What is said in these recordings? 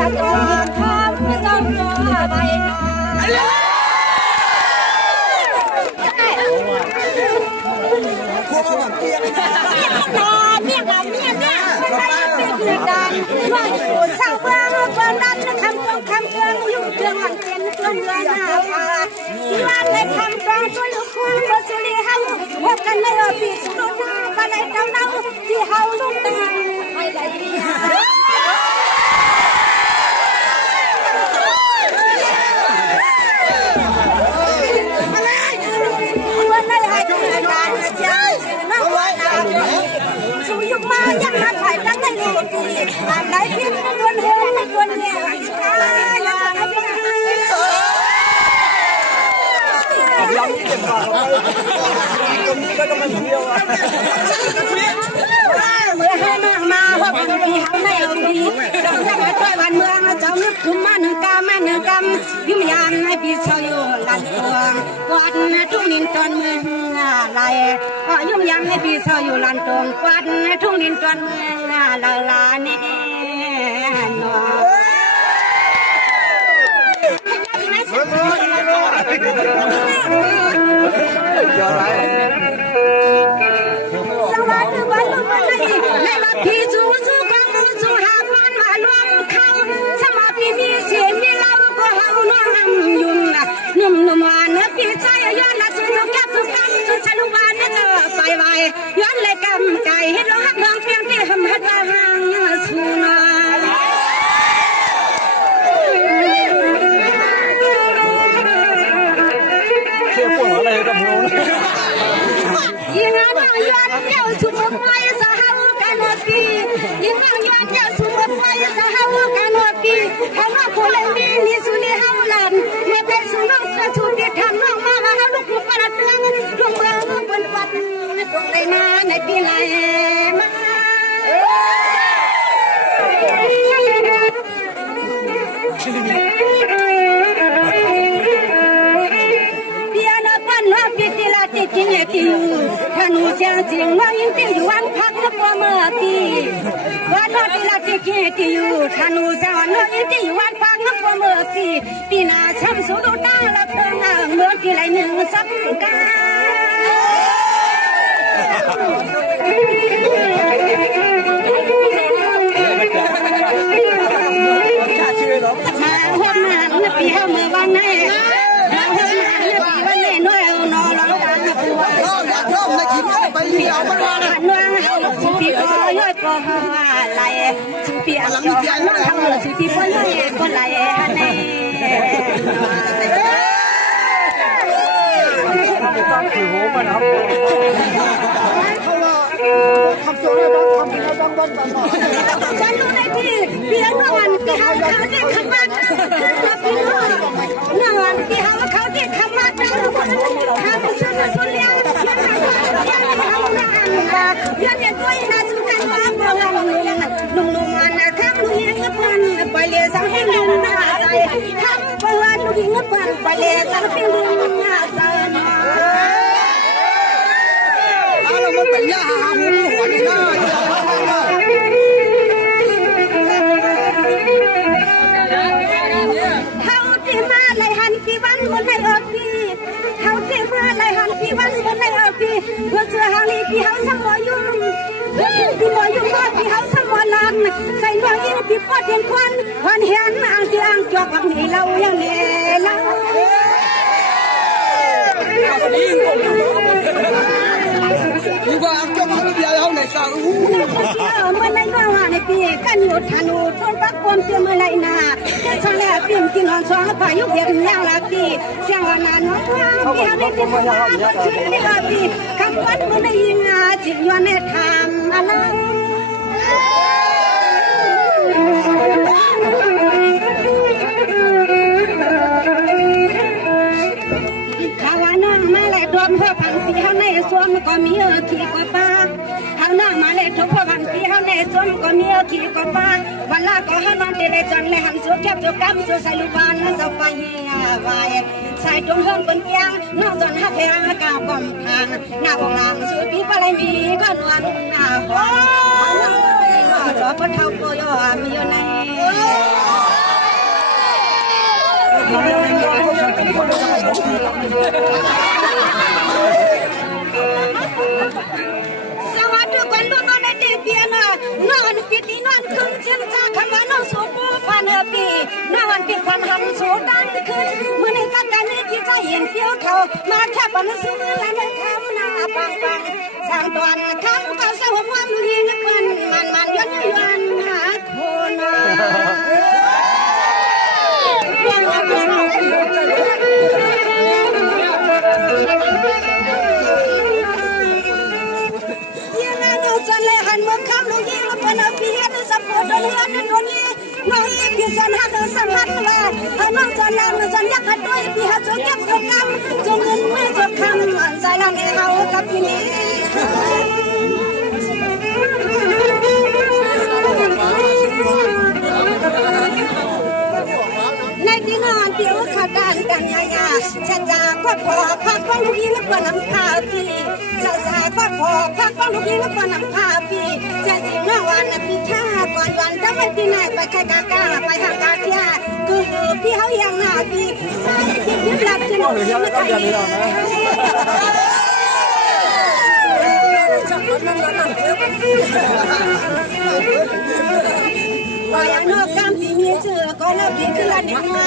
จะต้องทำจ้องใบหน้าครัวแบบเตี้ยเนี่ยดันว่าอยู่สาวเมืองเมืองนั้นคำต้องคำเกินยุ่งเรื่องมันเป็นเรื่องเงินหน้าผาสิวันให้ทำกองช่วยลูกคุณรสุริเฮาพบกันในปีสุดหน้าบ้านไหนเจ้าเน่าที่เฮาลูกตาให้ได้ดียุคมายังหัดไผ่ตั้งในโลกดีอ่านได้เพียงดวนเฮดวนเนี่ยยังนี่เด็กกว่าตรงนี้ก็มันเที่ยวอ่ะเมื่อให้มาเพราะคนดีเขาไม่เอาดีเราจะมาช่วยวันเมืองเราจะนึกถึงมาหนึ่งกำยุ่งยามในปีเชยอยู่ลันตัวกวาดทุ่งนินตอนเมืองอะไรก็ยุ่งยามในปีเชยอยู่ลันตัวกวาดทุ่งนินตอนเมืองลาเน่นอสวัสดีวันลุงวันไหนในวันที่จู่กันจู่หามันมาล้วนเข้าสมาธิมีเสียงมีเล่าก็เฮาน้องยุ่งนุ่มวันปีใจย้อนละจู่แก้จู่กันจู่ชลุวันจะไปไวย้อนเลยกำไก่ให้ร้องฮักร้องเพียงที่หำฮัดว่าห่างสูนาอะไรกับผมยังงานย้อนเจ้าสุภาพไม่สหาวกันปียังงานย้อนเจ้าสุภาพไม่สหาวกันปีทำมาคนละมีนิสุนีฮาวลันเมื่อไปสู่น้องกระชูปีทำน้องมาฮาลูกลูกปลาเตืองดวงเมืองบนวัดดวงในนาในปีไหลมากินเอติวถ้าหนูเสียงจริงน้องยิ่งติววันพักนับว่าเมื่อปีวันนอติลาติกินเอติวถ้าหนูเสียงน้องยิ่งติววันพักนับว่าเมื่อปีหน้าช้ำสุดตาลับเติมเมื่อกี่ไรหนึ่งสักการมาหัวมันปีเฮาเมื่อวันไหนมาหัวมันปีวันไหนน้อยนอร้องกันร่องในทีมไปเลี้ยวมันว่านะสุปีก็ย่อยก็ไหลสุปีอันก็น้องทำสุปีก็ย่อยก็ไหลฮันเน่คือโหมันครับทำตัวได้บ้างทำได้บ้างบ้างฉันรู้ได้ที่เพียงวันที่เขาได้คำว่าพี่น้องวันที่เขาได้คำว่าเขาสุดเลี้ยงยันเด็กด้วยนะสุกันว่าพลังลุงมันนะทำลุยเงินพันไปเลี้ยสังให้ลุงน่าใจทำพลังลุยเงินพันไปเลี้ยสังให้ลุงน่าใจเรามันเป็นยาหาหูหัวนี่นะเขาที่มาไล่หันกี่วันบนในอกพี่เขาที่มาไล่หันกี่วันบนในอกพี่เพื่อเชื่อหางนี้พี่เขาสั่งบ่ยุ่งพี่บ่ยุ่งก็พี่เขาสั่งบ่ลำใส่หน่วยยิ่งพี่ปอดเห็นควันวันเห็นอ่างที่อ่างจอกแบบนี้เราอย่างนี้เราดีกว่าก็มันเดียวในสาวเมื่อไรก็ว่าในปีกันหยุดธนูทนปักความเชื่อเมื่อไรนาจะชนะปีมกินนอนสองพายุเห็นยาวละปีเสียงวันนั้นน้องว่าปีอะไรที่มาชื่อนี่ละปีคำวันเมื่อได้ยินจิตยวนในธรรมอะไรข้าวน้องมาเลยดวงเพื่อพังปีเขาในสวมก็มีขี่ก็ป้าข้าวน้องมาเลยทุกเพื่อพังปีเขาในสวมก็มีขี่ก็ป้าวันละก็ให้วันเดลจันเลยหันสุดแคบจุกำสุดใส่ลูกบานแล้วจะไปวายใส่ตรงห้องบนเตียงนอกจนหักแพงกาบอมทางหน้าของหลังสุดปีปลายมีก็นวลหน้าหัวรอพระเท่าโกยมีอยู่ใน สวัสดีกันลูกนอนในเตียงนอนปิดนอนคืนเชียงจากคำว่านอนสูบพันปีนอนปิดพันหำสูดันคืนเมื่อในกันกันนี้ที่จะเห็นเพียวเขามาแค่ปันซื้อและในคำหน้าปังปังสร้างตอนคำเขาสวมว่ามือยิงมันย้อนย้อนหาคนจนเลยหันมือข้ามลูกยิงเป็นอภิเษกสับปะรดเฮียนโดนนี้น้องอีพี่ฉันหักสัมผัสว่าน้องจนแล้วจนยักษ์ด้วยพี่หักจนยักษ์จนคำจนเงินไม่จนคำใจละในเขากับพี่นี้ในที่นอนเดียวขาดานกันยายาฉันจะก็พอพักของลูกยิงแล้วก็น้ำข้าวพี่จะก็พอพักของลูกยิงแล้วก็น้ำข้าวพี่จะสิเมื่อวันพี่ข้าก่อนวันจะไม่พี่แม่ไปแค่กากาไปหากาเทียคือพี่เขายังหน้าพี่ใส่พี่ยึดหลักที่หนูซื้อกันว่าอย่างนอกกามพี่มีเจอก็แล้วพี่คือละเด็กมา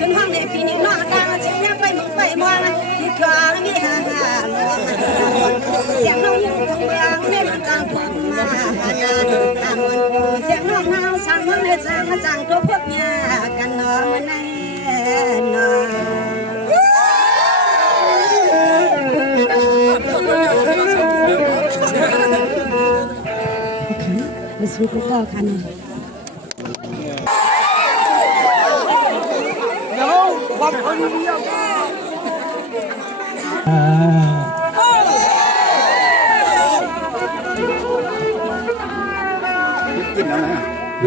ขึ้นห้องในปีนี้นอกดังเสียงไปมึงไปมองพี่ขวางมีห่างเสียงน้องอยู่ตรงกลางในมันจางทุ่งมาตามมันเสียงน้องนางสั่งมันในจางมาจางตัวพวกเมียกันนอนมันในนอนมาสู้กับเราค่ะนี่ความคนเดียวกินแล้วนะ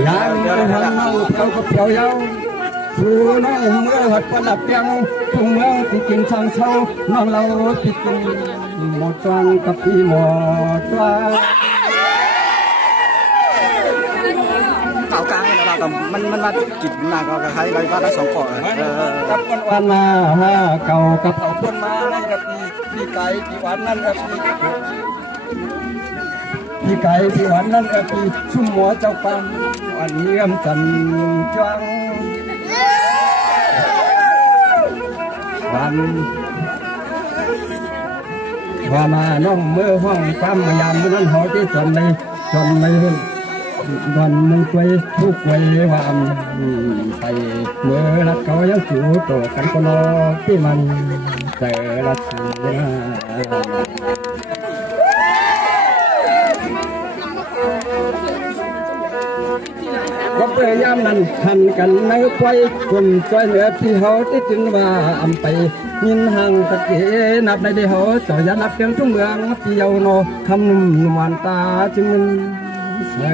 ยังเดินทางเมาเที่ยวกับเที่ยวยาวผู้น้องเมื่อหัดประดับเปียงทุ่งเมืองที่กินช่างเช่าน้องเราติดกินหมดจวงกับพี่หมดจวงเก่ากลางแล้วเรามันมากินมาก็คล้ายใบบ้านละ2 ปอกับคนวันมาเก่ากับเผาคนมานั่นกับพี่ไก่พี่หวานนั่นกับพี่ไก่พี่หวานนั่นกับพี่ชุ่มหัวเจ้าปันวันเยี่ยมจันจวงวันว่ามาน้องเมื่อห้องความยามนั้นหอที่จนในวันมึงไปทุกไว้ว่าไปเมื่อรักเขายังอยู่ต่อกันก็รอที่มันแต่ละทีก็พยายามนั้นทันกันในไฟคนช่วยเหลือพี่เขาที่จึงว่าไปยินห่างตะเกียนับในเดียวต่อยันนับเพียงทุ่งเมืองเที่ยวโนคำนุ่มหวานตาจึงมันเสีย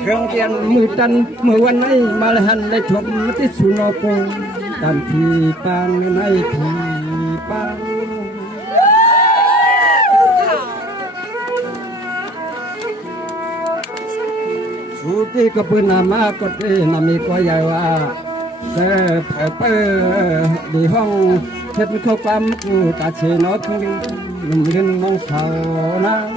เครื่องเกียนมือตันมือวันไหนมาลหันได้ชมที่สุนโกตามที่ปางในที่ปางสุที่ก็ปืนนามากดนามีก็ใหญ่ว่าเสือเปิดดีห้องเช็ดข้าวปั๊มกูตาเชนอทุ่งนุ่มดินมองเสานัง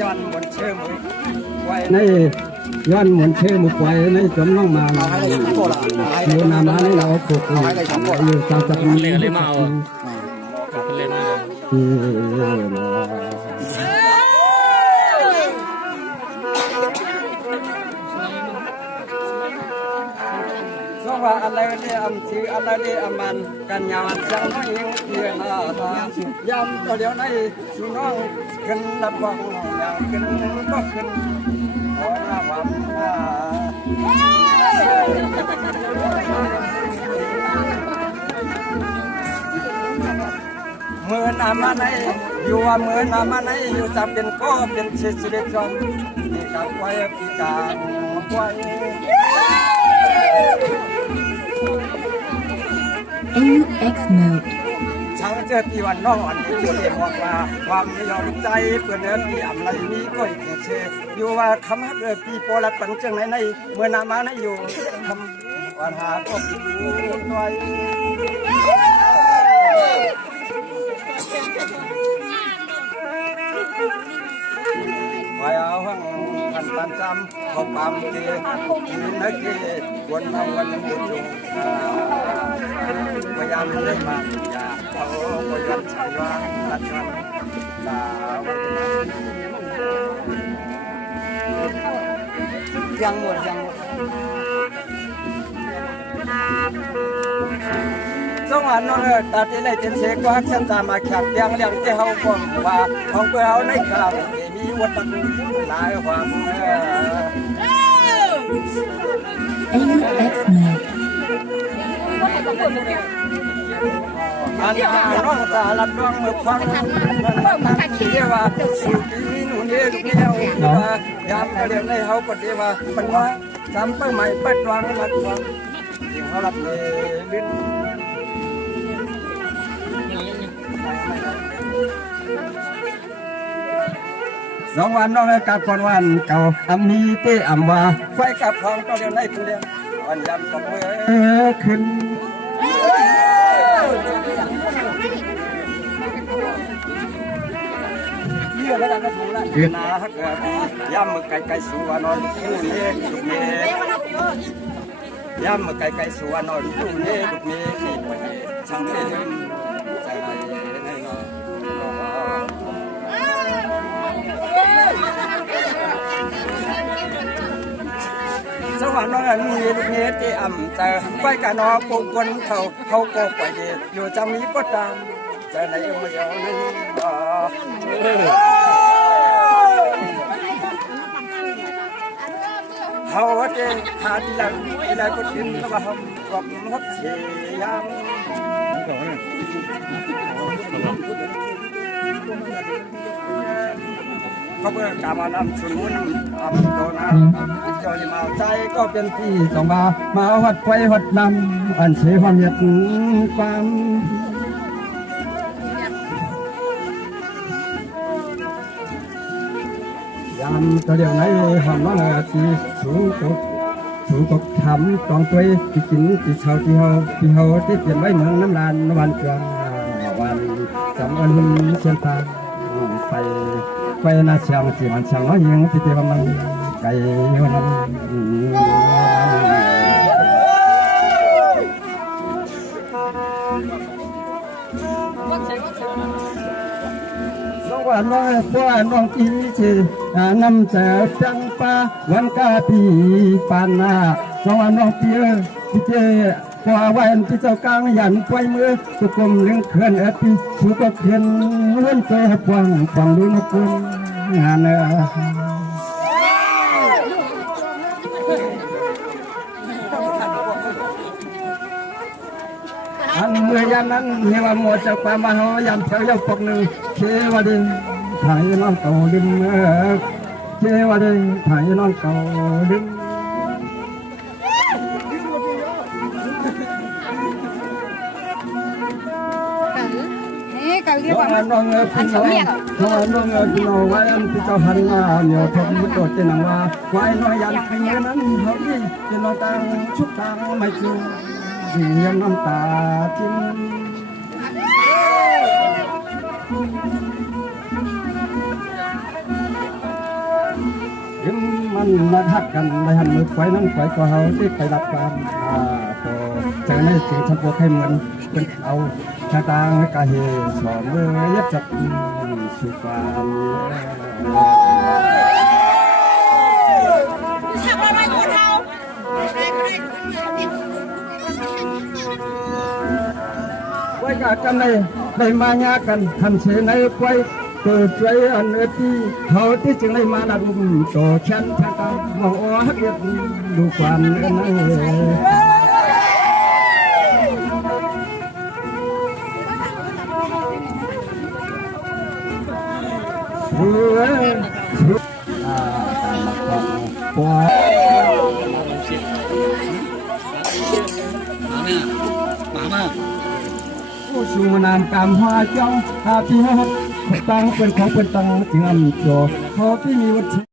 ย้อนหมุนเชื่อมือไว้ในย้อนหมุนเชื่อมือไว้ในจมน้องมาอยู่นามาในเราปลูกอยู่ตามจับมือเลยมาเอาเลยมาสว่าอะไรเนี่ยอำชีอะไรเนี่ยอมันกันยามสังไม่ยังเพียงหน้าตายามตัวเดียวในสุน้องขึ้นรับฟังอยากขึ้นก็ขึ้นขอหน้าความเมื่อนามาในอยู่ว่าเมื่อนามาในอยู่จับเป็นก็เป็นเชิดเชิดจอมที่การไว้ที่การไว้ AUX mode. ช่างเจอปีวันน้องอันที่เรียกว่าความไม่ยอมใจเพื่อนเดินปีอ่ำไรนี้ก็อีกเชอยู่ว่าคำฮักปีโปลัดปันจังไหนเมื่อนามาในอยู่คำวันหาก็อยู่หน่อยไว้เอาห้องพันปันจำของปั๊มเกยืนนักเกวนมาวันยังบุญอยู่พยายามเล่นมาอย่าเขาพยายามใช้ว่าตัดกันตายังหมดสวรรค์น้องตัดที่ไหนเต็มเสกว่าฉันจะมาแข่งเลี้ยงที่เขาบอกว่าของเพื่อเขาในกลางมีวัดหลายความ AUX mode. อันน้องตาลัดดวงมือควันนั่นเรียกว่าสุขีมีหนุนเดียวเดียวยามเรียนในเขาก็เรียกว่าเป็นว่าจำเป้าหมายเปิดดวงลัดดวงสิ่งเขาลับเลยลิ้นสองวันน้องกับก่อนวันเก่าอำมีเตอำว่าไฟกับของก็เรียนในทุเรียนวันยำกับเมื่อขึ้นยืนนาฮักย่ำมือไก่สัวนอนคู่นี้ลูกเมย์ย่ำมือไก่สัวนอนคู่นี้ลูกเมย์ที่ไปช่างเป็นใจไหนให้นอนสวรรค์น้องมีลูกเมย์ที่อ่ำใจไปกันนอปงคนเขาโกไปอยู่จำนี้ก็ตามใจไหนไม่ยอมให้เขาจะหาที่หลังที่ไหนก็ทิ้งแล้วก็กับฮักเสียงเขาเพื่อกามานำชุนวนำโดนะจอยมาใจก็เป็นที่สองมาวัดไฟวัดนำอันเสียความเหยียดความยามตัวเดียวไหนหอมน้องที่สูงกทำกองตัวที่กินที่เช่าที่เฮาที่เปลี่ยนไว้เมืองน้ำลานวันเกลือวันจำอันเชียนตาไปนาเชียงที่มันเชียงน้อยยังที่เตะมันไก่วันสวรรค์น้อยฟ้าน้องอีจีนำเสือจังป้าวันกาปีปานนาสวรรค์น้องเปียพี่เจกว่าวันที่เจ้ากลางยันไฟมือสุกมเลี้ยงเขื่อนปีสุกเขื่อนเลื่อนไปฟังดูนกุลงานอันเมื่อยันนั้นเฮว่าหมดจากความมาหอยันเที่ยวยปกหนึ่งเชวดินไทยน้องเก่าดิมเชวดินไทยน้องเก่าดิมน้องน้องพี่น้องไว้อันที่เจ้าหันมาเหนียวทนมุดโดดเจนังว่าไว้น้อยยันขยันนั้นเขาที่จะนอนตังชุบตังไม่จูสิ่งยังน้ำตาจิ้มยิ้มมันมาทักกันได้หันมือไฟนั้นไฟก็เขาที่ไปรับการก็เจอในสิ่งทำพวกให้เหมือนเป็นเอาชาตางกาเฮสอนเมื่อยัดจับสุขามไว้กันในมาญากันทันเสในไว้เกิดใจอันที่เขาที่จึงได้มาดันโตฉันทางตามองฮักเย็ดดูควันกัน สู่นามกามหาจ้องหาพี่ฮะตั้งเป็นของเป็นตั้งจึงอำโจเขาที่มีวัด